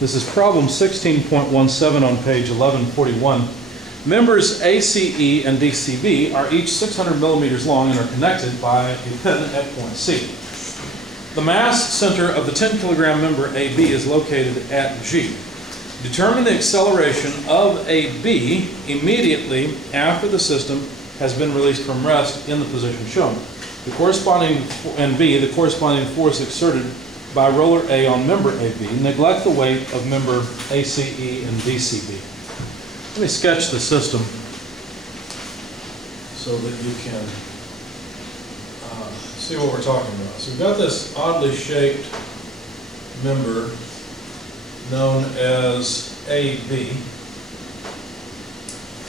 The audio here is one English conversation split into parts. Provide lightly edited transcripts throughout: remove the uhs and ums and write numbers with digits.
This is problem 16.17 on page 1141. Members ACE and DCB are each 600 millimeters long and are connected by a pin at point C. The mass center of the 10 kilogram member AB is located at G. Determine the acceleration of AB immediately after the system has been released from rest in the position shown. The corresponding, and B, the corresponding force exerted by roller A on member AB. Neglect the weight of member ACE and DCB. Let me sketch the system so that you can see what we're talking about. So we've got this oddly shaped member known as AB.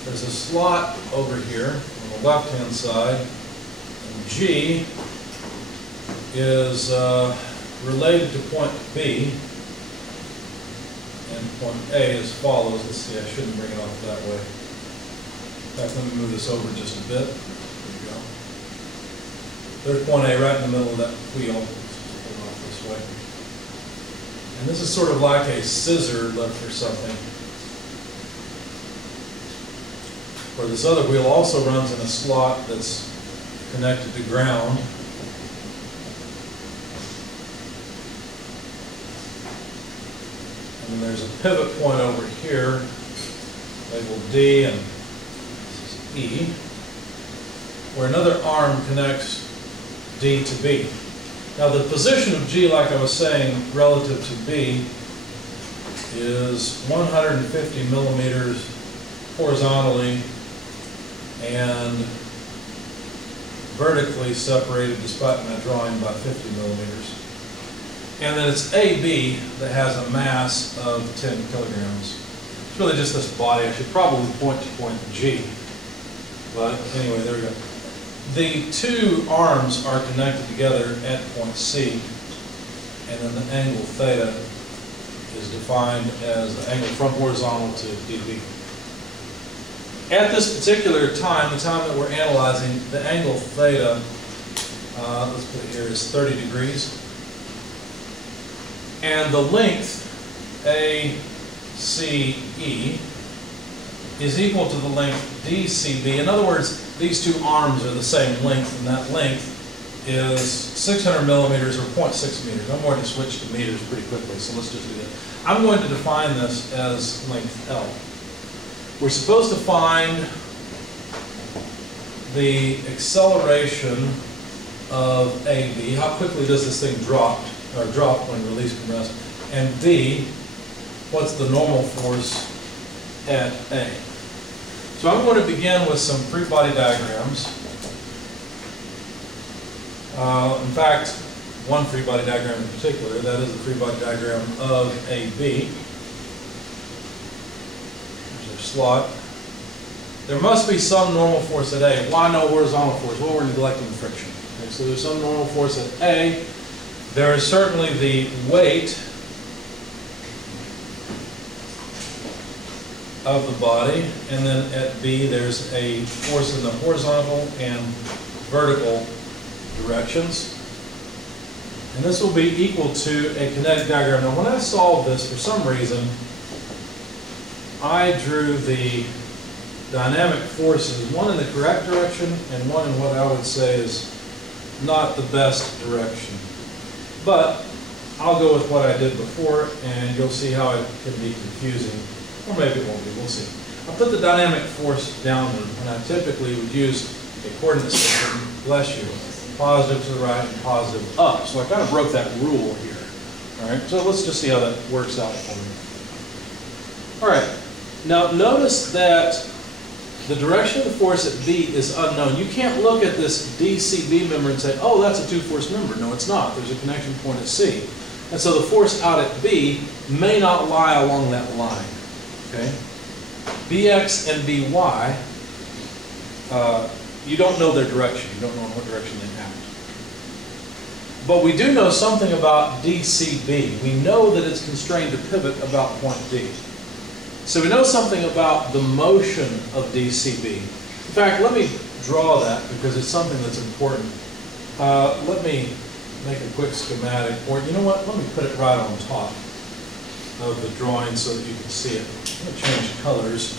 There's a slot over here on the left-hand side, and G is related to point B and point A as follows. Let's see, I shouldn't bring it off that way. In fact, let me move this over just a bit. There we go. There's point A right in the middle of that wheel. Let's pull it off this way. And this is sort of like a scissor lift or something, where this other wheel also runs in a slot that's connected to ground. And there's a pivot point over here, labeled D, and this is E, where another arm connects D to B. Now the position of G, like I was saying, relative to B, is 150 millimeters horizontally and vertically separated, despite my drawing, by 50 millimeters. And then it's AB that has a mass of 10 kilograms. It's really just this body. I should probably point to G. But anyway, there we go. The two arms are connected together at point C, and then the angle theta is defined as the angle from horizontal to DB. At this particular time, the time that we're analyzing, the angle theta, let's put it here, is 30 degrees. And the length ACE is equal to the length DCB. In other words, these two arms are the same length, and that length is 600 millimeters or 0.6 meters. I'm going to switch to meters pretty quickly, so let's just do that. I'm going to define this as length L. We're supposed to find the acceleration of AB. How quickly does this thing drop when released from rest? And B, what's the normal force at A? So I'm going to begin with some free body diagrams. In fact, one free body diagram in particular, that is the free body diagram of AB. There's our slot. There must be some normal force at A. Why no horizontal force? Well, we're neglecting friction. Okay, so there's some normal force at A. There is certainly the weight of the body, and then at B there's a force in the horizontal and vertical directions. And this will be equal to a kinetic diagram. Now when I solved this, for some reason, I drew the dynamic forces, one in the correct direction and one in what I would say is not the best direction. But I'll go with what I did before, and you'll see how it can be confusing. Or maybe it won't be, we'll see. I'll put the dynamic force downward, and I typically would use a coordinate system, bless you, positive to the right and positive up. So I kind of broke that rule here. All right, so let's just see how that works out for me. All right, now notice that the direction of the force at B is unknown. You can't look at this DCB member and say, oh, that's a two-force member. No, it's not. There's a connection point at C. And so the force out at B may not lie along that line. Okay? BX and BY, you don't know their direction. You don't know in what direction they act. But we do know something about DCB. We know that it's constrained to pivot about point D. So we know something about the motion of DCB. In fact, let me draw that because it's something that's important. Let me make a quick schematic, or you know what, let me put it right on top. of the drawing so that you can see it. I'm going to change colors.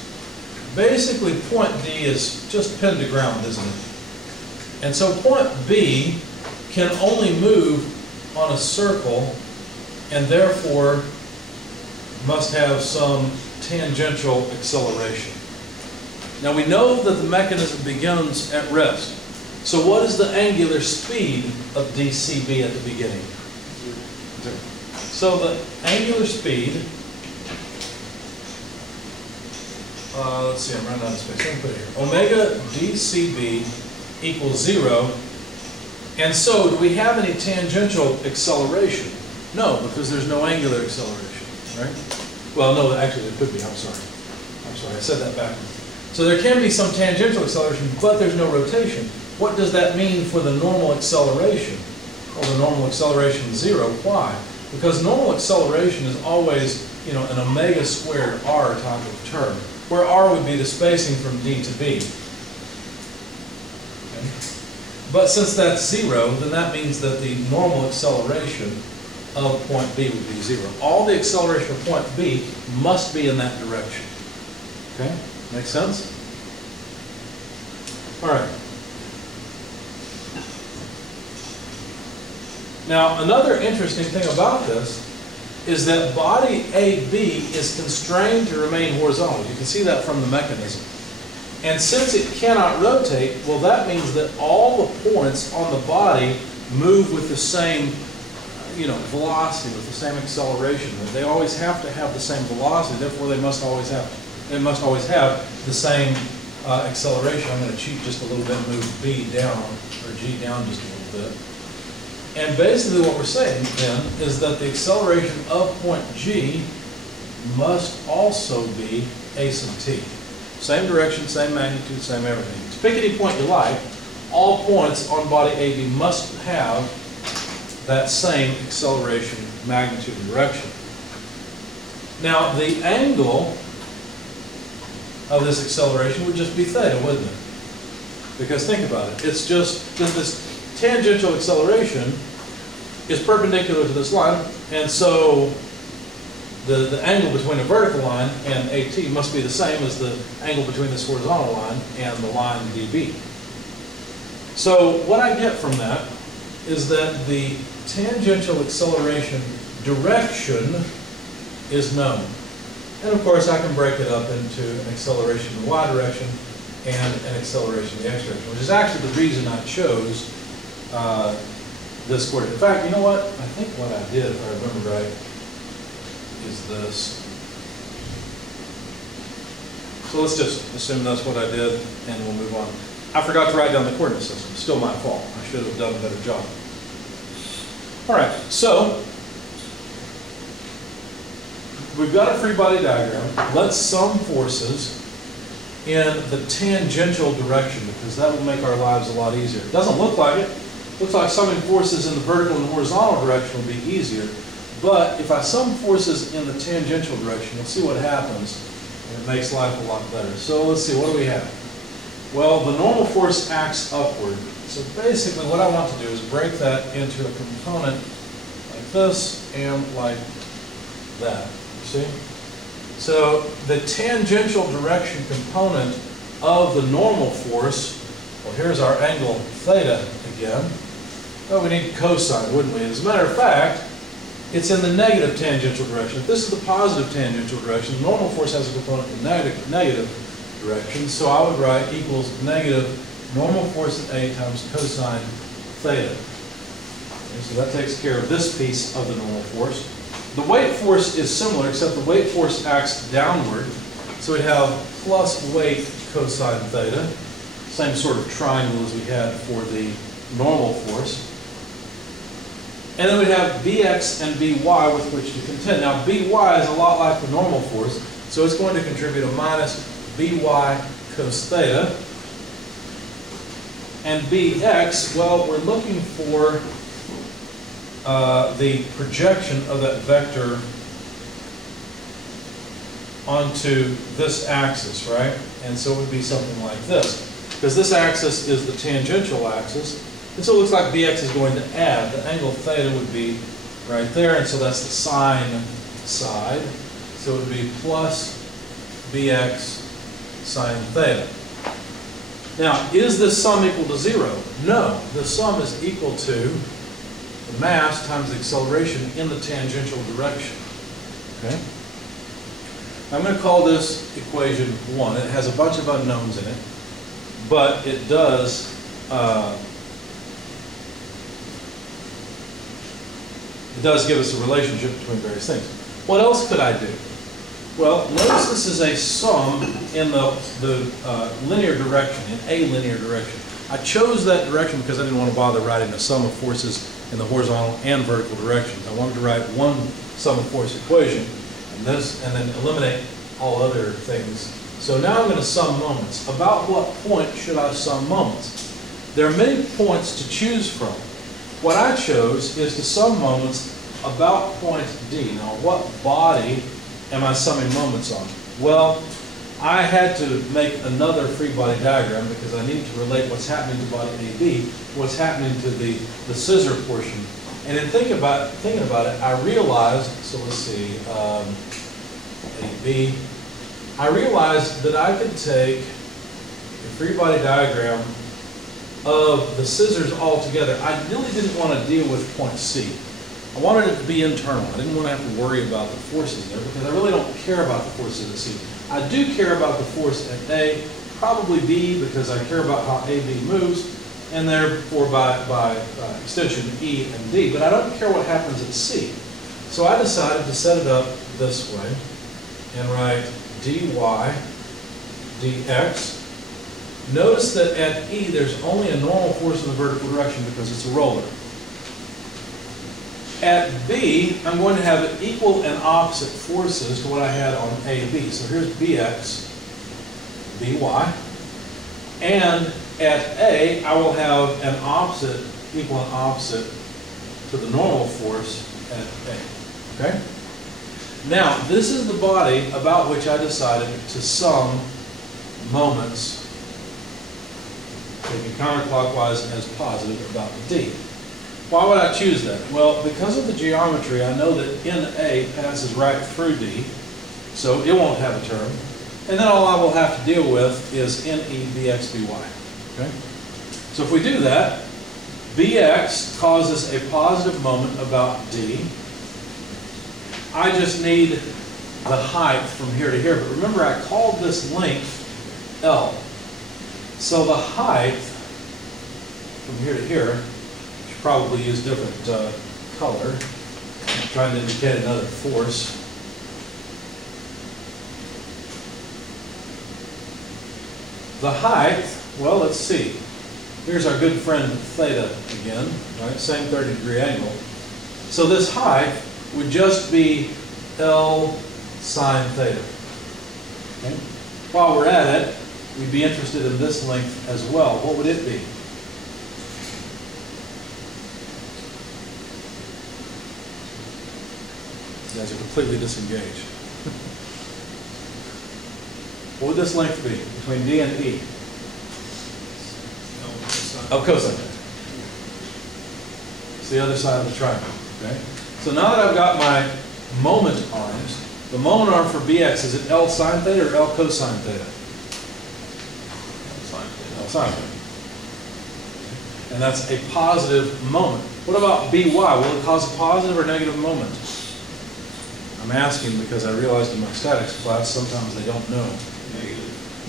Basically, point D is just pinned to ground, isn't it? And so point B can only move on a circle and therefore must have some tangential acceleration. Now we know that the mechanism begins at rest. So what is the angular speed of DCB at the beginning? So the angular speed, let's see, I'm running out of space. Let me put it here. Omega DCB equals 0. And so do we have any tangential acceleration? No, because there's no angular acceleration, right? Well, no, actually there could be. I'm sorry, I said that backwards. So there can be some tangential acceleration, but there's no rotation. What does that mean for the normal acceleration? Well, the normal acceleration is 0. Why? Because normal acceleration is always, an omega squared r type of term, where r would be the spacing from D to B. Okay? But since that's 0, then that means that the normal acceleration of point B would be 0. All the acceleration of point B must be in that direction. Okay? Make sense? All right. Now, another interesting thing about this is that body AB is constrained to remain horizontal. You can see that from the mechanism. And since it cannot rotate, well, that means that all the points on the body move with the same velocity, with the same acceleration. They always have to have the same velocity, therefore they must always have the same acceleration. I'm going to cheat just a little bit and move B down, or G down just a little bit. And basically what we're saying then is that the acceleration of point G must also be a sub t. Same direction, same magnitude, same everything. So pick any point you like, all points on body AB must have that same acceleration, magnitude, and direction. Now the angle of this acceleration would just be theta, wouldn't it? Because think about it, it's just this tangential acceleration is perpendicular to this line, and so the angle between a vertical line and AT must be the same as the angle between this horizontal line and the line DB. So what I get from that is that the tangential acceleration direction is known. And of course I can break it up into an acceleration in the y direction and an acceleration in the x direction, which is actually the reason I chose this coordinate. In fact, you know what? I think what I did, if I remember right, is this. So let's just assume that's what I did and we'll move on. I forgot to write down the coordinate system. Still my fault. I should have done a better job. All right, so we've got a free body diagram. Let's sum forces in the tangential direction because that will make our lives a lot easier. It doesn't look like it. It looks like summing forces in the vertical and the horizontal direction will be easier. But if I sum forces in the tangential direction, you'll see what happens, and it makes life a lot better. So let's see, what do we have? Well, the normal force acts upward. So basically what I want to do is break that into a component like this and like that. You see? So the tangential direction component of the normal force, well, here's our angle theta again. Well, we need cosine, wouldn't we? As a matter of fact, it's in the negative tangential direction. If this is the positive tangential direction, the normal force has a component in the negative direction, so I would write equals negative normal force at A times cosine theta. Okay, so that takes care of this piece of the normal force. The weight force is similar, except the weight force acts downward, so we'd have plus weight cosine theta, same sort of triangle as we had for the normal force. And then we'd have Bx and By with which to contend. Now By is a lot like the normal force, so it's going to contribute a minus By cos theta. And Bx, well, we're looking for the projection of that vector onto this axis, right? And so it would be something like this. Because this axis is the tangential axis. And so it looks like Bx is going to add. The angle theta would be right there, and so that's the sine side, so it would be plus bx sine theta. Now, is this sum equal to 0? No, the sum is equal to the mass times the acceleration in the tangential direction. Okay? I'm going to call this equation 1. It has a bunch of unknowns in it, but it does give us a relationship between various things. What else could I do? Well, notice this is a sum in the linear direction, in a linear direction. I chose that direction because I didn't want to bother writing a sum of forces in the horizontal and vertical directions. I wanted to write one sum of force equation and then eliminate all other things. So now I'm going to sum moments. About what point should I sum moments? There are many points to choose from. What I chose is to sum moments about point D. Now, what body am I summing moments on? Well, I had to make another free body diagram because I need to relate what's happening to body AB, what's happening to the scissor portion. And in thinking about it, I realized, so let's see, AB, I realized that I could take a free body diagram of the scissors all together. I really didn't want to deal with point C. I wanted it to be internal. I didn't want to have to worry about the forces there because I really don't care about the forces at C. I do care about the force at A, probably B because I care about how AB moves, and therefore by extension E and D, but I don't care what happens at C. So I decided to set it up this way and write dy dx. Notice that at E there's only a normal force in the vertical direction because it's a roller. At B, I'm going to have equal and opposite forces to what I had on AB. So here's Bx, By, and at A, I will have an opposite, equal and opposite to the normal force at A. Okay? Now, this is the body about which I decided to sum moments, taking counterclockwise as positive about D. Why would I choose that? Well, because of the geometry, I know that NA passes right through D, so it won't have a term. And then all I will have to deal with is NE Bx By. Okay? So if we do that, Bx causes a positive moment about D. I just need the height from here to here. But remember, I called this length L. So the height from here to here, probably use different color. I'm trying to indicate another force. The height, well, let's see. Here's our good friend theta again, right? Same 30-degree angle. So this height would just be L sine theta. Okay? While we're at it, we'd be interested in this length as well. What would it be? You guys are completely disengaged. What would this length be between D and E? L cosine. It's the other side of the triangle. Okay? So now that I've got my moment arms, the moment arm for Bx, is it L sine theta or L cosine theta? L sine theta. And that's a positive moment. What about By? Will it cause a positive or negative moment? I'm asking because I realized in my statics class sometimes they don't know.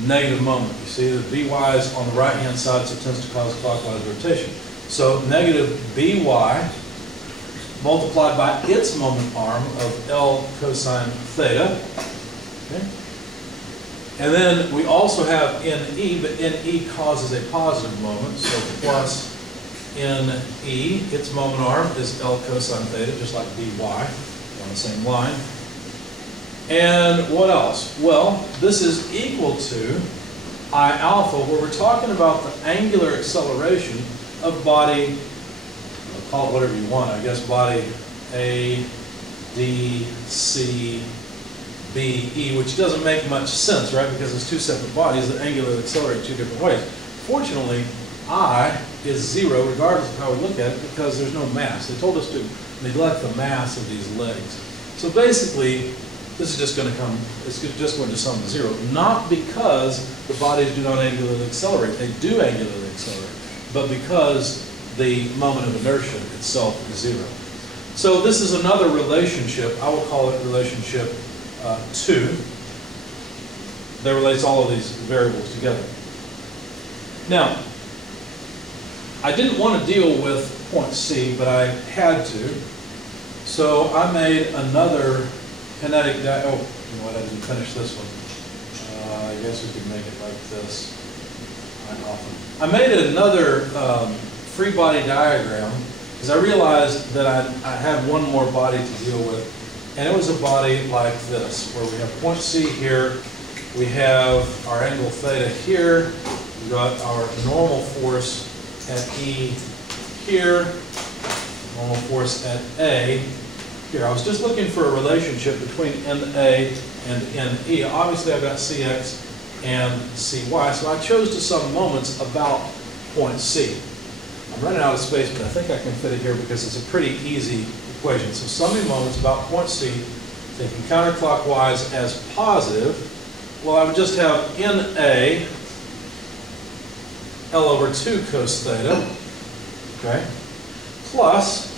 Negative moment. You see that By is on the right-hand side, so it tends to cause clockwise rotation. So negative By multiplied by its moment arm of L cosine theta. Okay. And then we also have NE, but NE causes a positive moment, so plus NE, its moment arm is L cosine theta, just like By. On the same line. And what else? Well, this is equal to I alpha, where we're talking about the angular acceleration of body, call it whatever you want, I guess body A, D, C, B, E, which doesn't make much sense, right? Because it's two separate bodies that angularly accelerate two different ways. Fortunately, I is 0 regardless of how we look at it because there's no mass. They told us to neglect the mass of these legs. So basically, this is just going to come, it's just going to sum to 0, not because the bodies do not angularly accelerate. They do angularly accelerate, but because the moment of inertia itself is 0. So this is another relationship. I will call it relationship 2 that relates all of these variables together. Now, I didn't want to deal with point C, but I had to. So I made another kinetic oh, you know what, I didn't finish this one. I guess we could make it like this. I made another free body diagram because I realized that I had one more body to deal with, and it was a body like this, where we have point C here, we have our angle theta here, we've got our normal force at E here, normal force at A here. I was just looking for a relationship between NA and NE. Obviously I've got CX and CY, so I chose to sum moments about point C. I'm running out of space, but I think I can fit it here because it's a pretty easy equation. So summing moments about point C, thinking counterclockwise as positive, well, I would just have NA L over 2 cos theta, okay, plus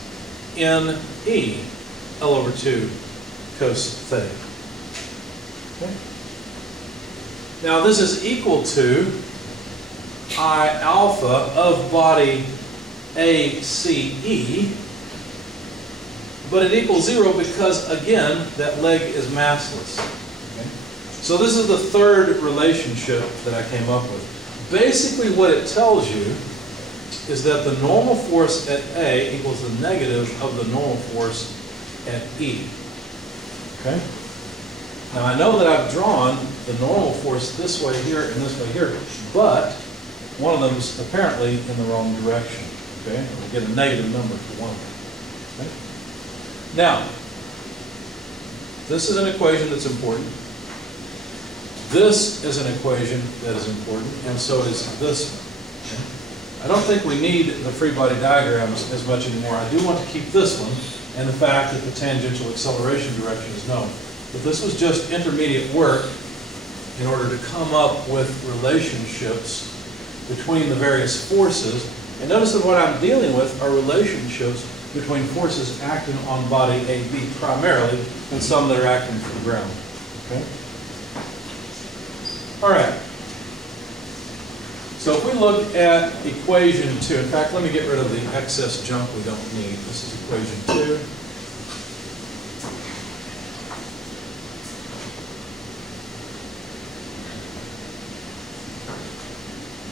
NE L over 2 cos theta. Okay. Now this is equal to I alpha of body ACE, but it equals 0 because, again, that leg is massless. Okay. So this is the third relationship that I came up with. Basically what it tells you is that the normal force at A equals the negative of the normal force at E. Okay? Now I know that I've drawn the normal force this way here and this way here, but one of them is apparently in the wrong direction. Okay? We'll get a negative number for one of them. Okay? Now, this is an equation that's important. This is an equation that is important, and so is this one. Okay? I don't think we need the free body diagrams as much anymore. I do want to keep this one and the fact that the tangential acceleration direction is known. But this was just intermediate work in order to come up with relationships between the various forces. And notice that what I'm dealing with are relationships between forces acting on body AB primarily, and some that are acting from ground. Okay? All right. So if we look at equation 2, in fact, let me get rid of the excess junk we don't need. This is equation 2.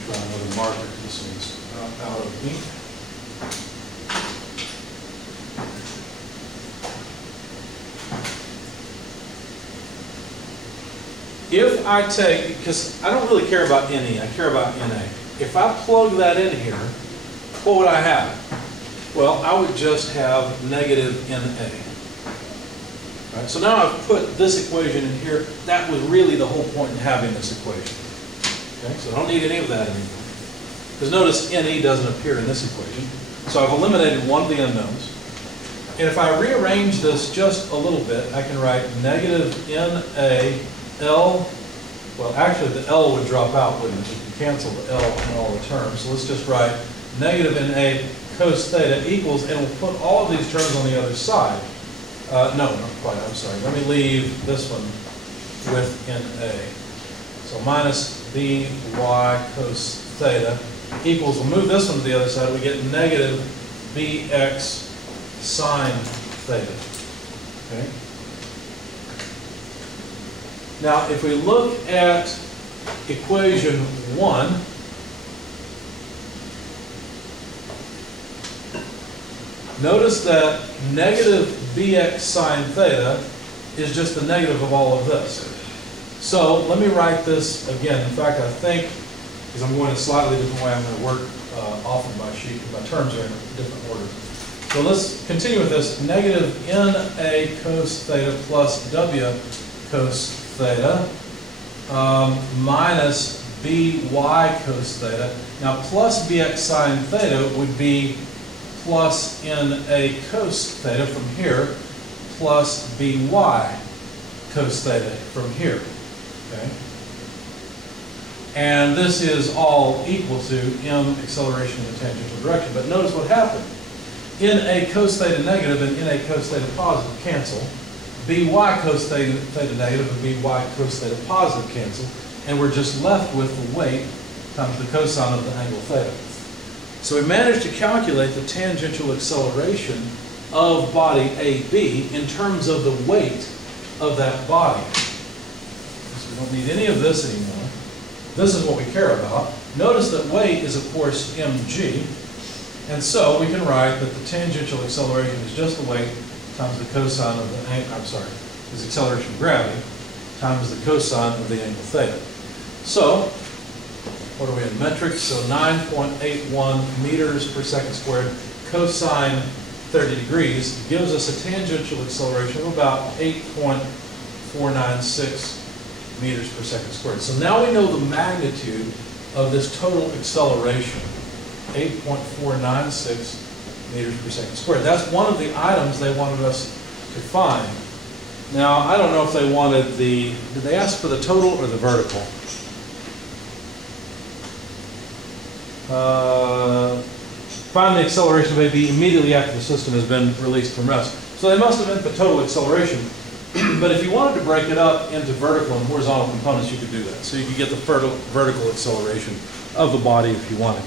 Try another marker. This one's out of ink. If I take, because I don't really care about NE, I care about NA. If I plug that in here, what would I have? Well, I would just have negative NA. Right, so now I've put this equation in here. That was really the whole point in having this equation. Okay, so I don't need any of that anymore. Because notice NE doesn't appear in this equation. So I've eliminated one of the unknowns. And if I rearrange this just a little bit, I can write negative NA L, well actually the L would drop out, wouldn't it? You can cancel the L in all the terms. So let's just write negative NA cos theta equals, and we'll put all of these terms on the other side. No, not quite, I'm sorry. Let me leave this one with NA. So minus by cos theta equals, we'll move this one to the other side, we get negative bx sine theta. Okay? Now, if we look at equation 1, notice that negative bx sine theta is just the negative of all of this. So let me write this again. In fact, I think, because I'm going a slightly different way, I'm going to work off of my sheet, my terms are in a different order. So let's continue with this. Negative NA cos theta plus W cos theta minus by cos theta. Now plus bx sine theta would be plus NA cos theta from here, plus by cos theta from here. Okay? And this is all equal to m acceleration in the tangential direction. But notice what happened. In a cos theta negative and in a cos theta positive cancel. By cos theta negative and by cos theta positive cancel. And we're just left with the weight times the cosine of the angle theta. So we managed to calculate the tangential acceleration of body AB in terms of the weight of that body. So we don't need any of this anymore. This is what we care about. Notice that weight is, of course, mg. And so we can write that the tangential acceleration is just the weight times the cosine of the angle, is acceleration of gravity times the cosine of the angle theta. So, what are we in metric? So 9.81 meters per second squared cosine 30 degrees gives us a tangential acceleration of about 8.496 meters per second squared. So now we know the magnitude of this total acceleration, 8.496 meters per second squared. That's one of the items they wanted us to find. Now, I don't know if they wanted did they ask for the total or the vertical? Find the acceleration of AB immediately after the system has been released from rest. So they must have meant the total acceleration. But if you wanted to break it up into vertical and horizontal components, you could do that. So you could get the vertical acceleration of the body if you wanted.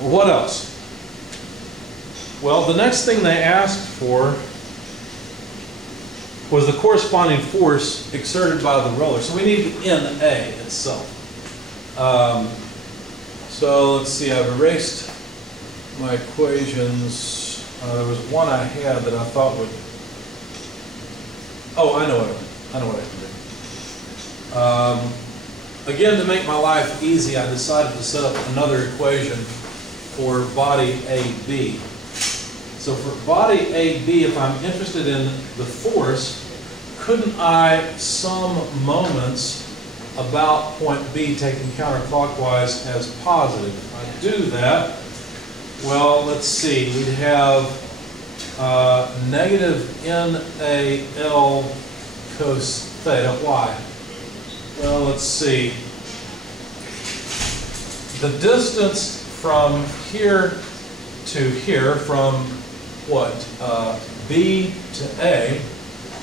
What else? Well, the next thing they asked for was the corresponding force exerted by the roller. So we need the NA itself. So let's see, I've erased my equations. There was one I had that I thought would, oh, I know what I can do. Again, to make my life easy, I decided to set up another equation for body AB. So for body AB, if I'm interested in the force, couldn't I sum moments about point B taken counterclockwise as positive? If I do that, well, let's see, we'd have negative NAL cos theta. Why? Well, let's see. The distance from here to here, from what? B to A,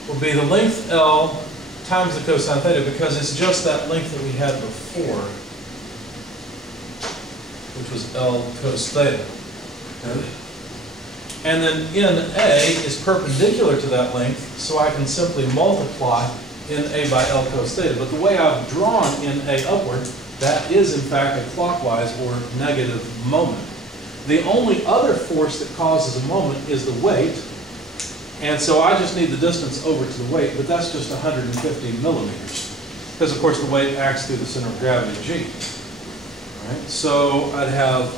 will be the length L times the cosine theta, because it's just that length that we had before, which was L cos theta. Okay. And then NA is perpendicular to that length, so I can simply multiply NA by L cos theta. But the way I've drawn NA upward, that is in fact a clockwise or negative moment. The only other force that causes a moment is the weight, and so I just need the distance over to the weight, but that's just 150 millimeters, because of course the weight acts through the center of gravity, G. All right? So I'd have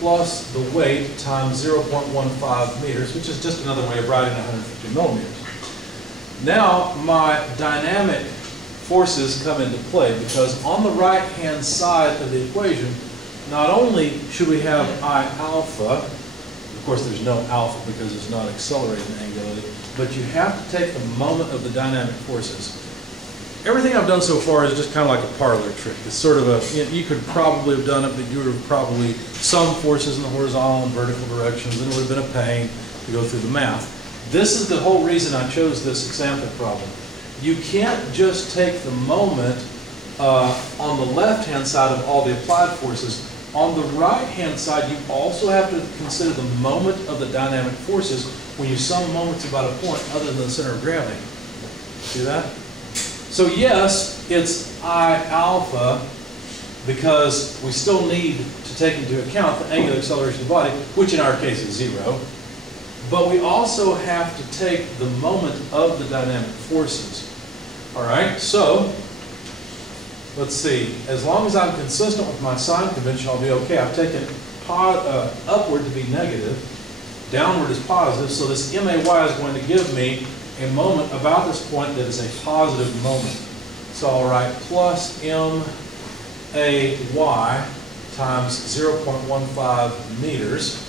plus the weight times 0.15 meters, which is just another way of writing 150 millimeters. Now my dynamic forces come into play, because on the right-hand side of the equation, not only should we have I alpha, of course there's no alpha because it's not accelerating angularly, but you have to take the moment of the dynamic forces. Everything I've done so far is just kind of like a parlor trick. It's sort of a, you could probably have done it, but you would have probably some forces in the horizontal and vertical directions, and it would have been a pain to go through the math. This is the whole reason I chose this example problem. You can't just take the moment on the left-hand side of all the applied forces. On the right-hand side, you also have to consider the moment of the dynamic forces when you sum moments about a point other than the center of gravity. See that? So yes, it's I alpha, because we still need to take into account the angular acceleration of the body, which in our case is 0. But we also have to take the moment of the dynamic forces. All right, so let's see. As long as I'm consistent with my sign convention, I'll be okay. I've taken upward to be negative, downward is positive, so this MAY is going to give me a moment about this point that is a positive moment. So I'll write plus MAY times 0.15 meters.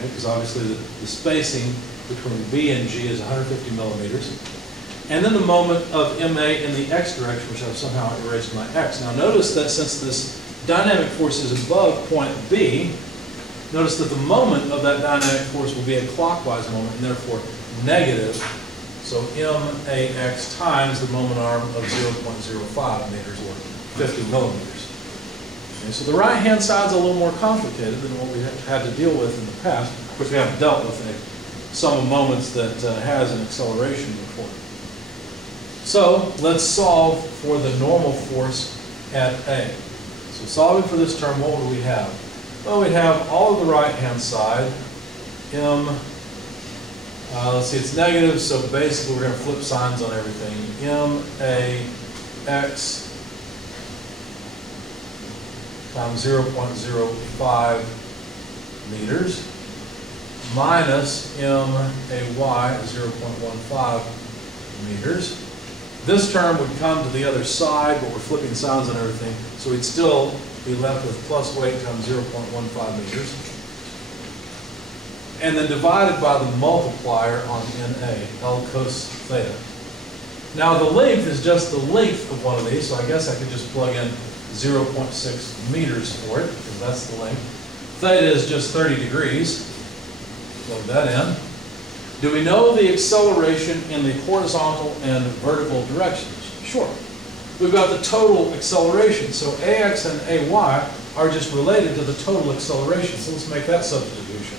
okay, because obviously the spacing between B and G is 150 millimeters. And then the moment of MA in the x direction, which I've somehow erased my x. Now notice that since this dynamic force is above point B, notice that the moment of that dynamic force will be a clockwise moment, and therefore negative. So MAX times the moment arm of 0.05 meters, or 50 millimeters. Okay, so the right-hand side is a little more complicated than what we had to deal with in the past. Of course, we haven't dealt with a sum of moments that has an acceleration before. So let's solve for the normal force at A. So solving for this term, what would we have? Well, we'd have all of the right-hand side, let's see, it's negative, so basically we're going to flip signs on everything. MAX times 0.05 meters minus MAY 0.15 meters. This term would come to the other side, but we're flipping signs on everything, so we'd still be left with plus weight times 0.15 meters. And then divided by the multiplier on NA, L cos theta. Now the length is just the length of one of these, so I guess I could just plug in 0.6 meters for it, because that's the length. Theta is just 30 degrees. Plug that in. Do we know the acceleration in the horizontal and vertical directions? Sure. We've got the total acceleration, so AX and AY are just related to the total acceleration, so let's make that substitution.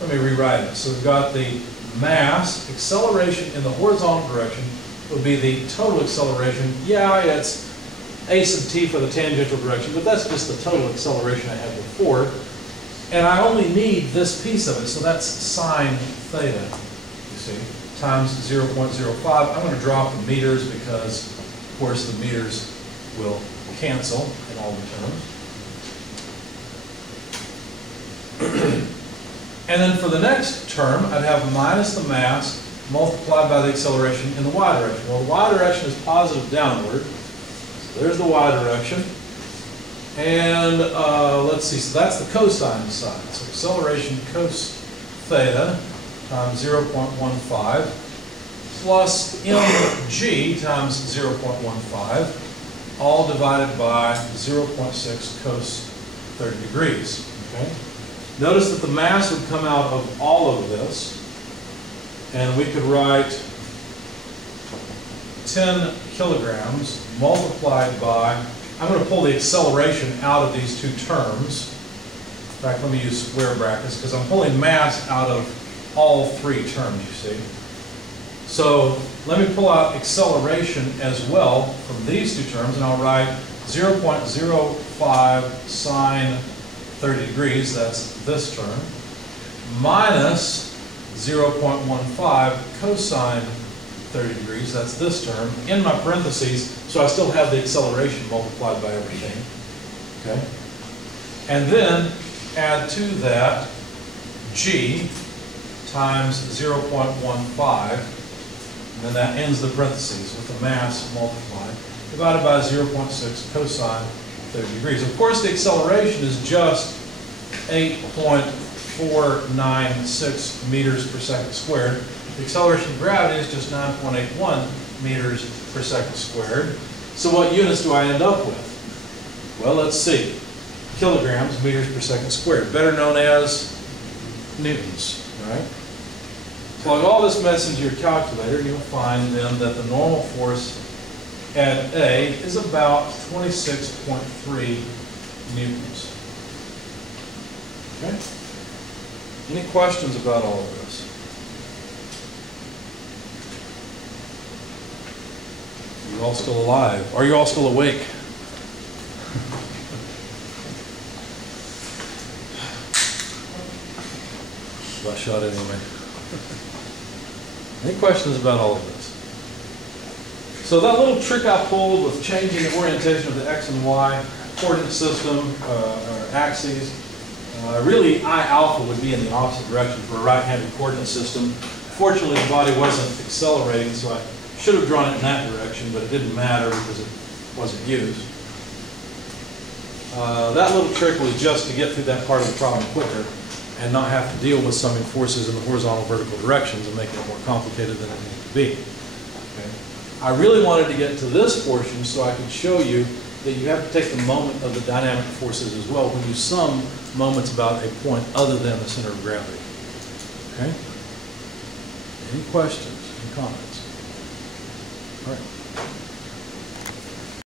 Let me rewrite it. So we've got the mass acceleration in the horizontal direction would be the total acceleration. Yeah, it's a sub t for the tangential direction, but that's just the total acceleration I had before. And I only need this piece of it, so that's sine theta, you see, times 0.05. I'm going to drop the meters because, of course, the meters will cancel in all the terms. And then for the next term, I'd have minus the mass multiplied by the acceleration in the y direction. Well, the y direction is positive downward. So there's the y direction. And let's see, so that's the cosine side. So acceleration cos theta times 0.15 plus mg times 0.15, all divided by 0.6 cos 30 degrees. Okay? Notice that the mass would come out of all of this, and we could write 10 kilograms multiplied by, I'm going to pull the acceleration out of these two terms. In fact, let me use square brackets because I'm pulling mass out of all three terms, you see. So let me pull out acceleration as well from these two terms, and I'll write 0.05 sine 30 degrees, that's this term, minus 0.15 cosine 30 degrees, that's this term, in my parentheses, so I still have the acceleration multiplied by everything. Okay? And then add to that g times 0.15, and then that ends the parentheses with the mass multiplied, divided by 0.6 cosine 30 degrees. Of course, the acceleration is just 8.496 meters per second squared. The acceleration of gravity is just 9.81 meters per second squared. So what units do I end up with? Well, let's see. Kilograms, meters per second squared, better known as newtons. All right? Plug all this mess into your calculator, and you'll find then that the normal force at A is about 26.3 newtons. Okay? Any questions about all of this? Are you all still alive? Are you all still awake? Last shot anyway. Any questions about all of this? So that little trick I pulled with changing the orientation of the x and y coordinate system, or axes, really I alpha would be in the opposite direction for a right-handed coordinate system. Fortunately, the body wasn't accelerating, so I should have drawn it in that direction, but it didn't matter because it wasn't used. That little trick was just to get through that part of the problem quicker. and not have to deal with summing forces in the horizontal vertical directions and making it more complicated than it needs to be. Okay? I really wanted to get to this portion so I could show you that you have to take the moment of the dynamic forces as well when you sum moments about a point other than the center of gravity. Okay? Any questions, any comments? All right.